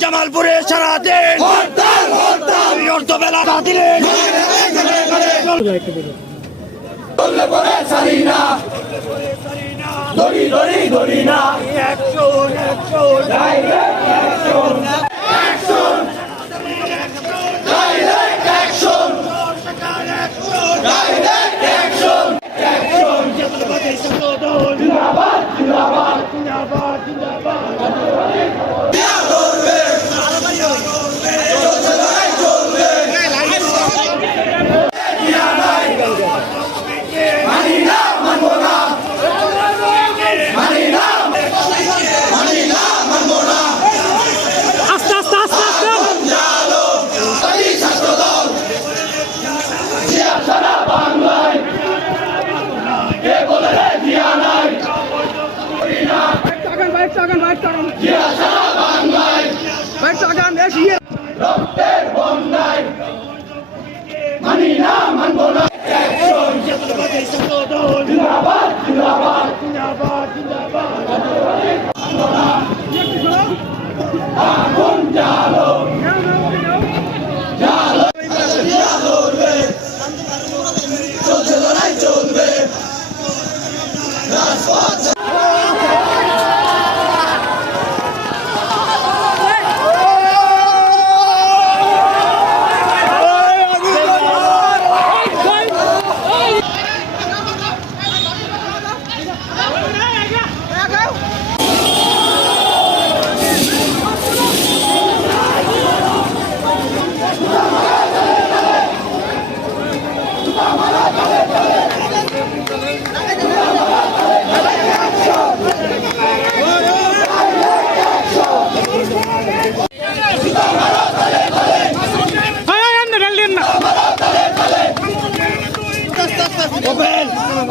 জামালপুরে সারাদিন বেলা দিলেন দড়ি দড়ি দড়ি না action action direct action action direct action direct action action জাতীয়তাবাদী ছাত্রদল জিন্দাবাদ জিন্দাবাদ জিন্দাবাদ জিন্দাবাদ রক্তের বন্যায় মানি না মানব না অ্যাকশন জাতীয়তাবাদী ছাত্রদল জিন্দাবাদ জিন্দাবাদ জিন্দাবাদ জিন্দাবাদ আগুন জ্বালো জ্বালো জ্বালবে চলছে লড়াই চলবে রাজপথ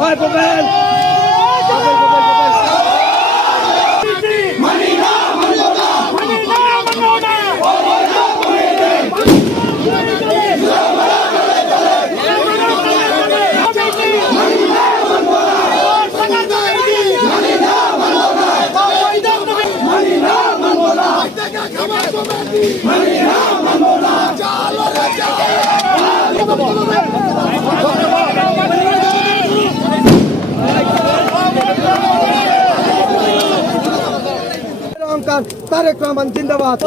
Vai, Popel! Manina, Manona! Manina, Manona! Tarique Rahman জিন্দাবাদ।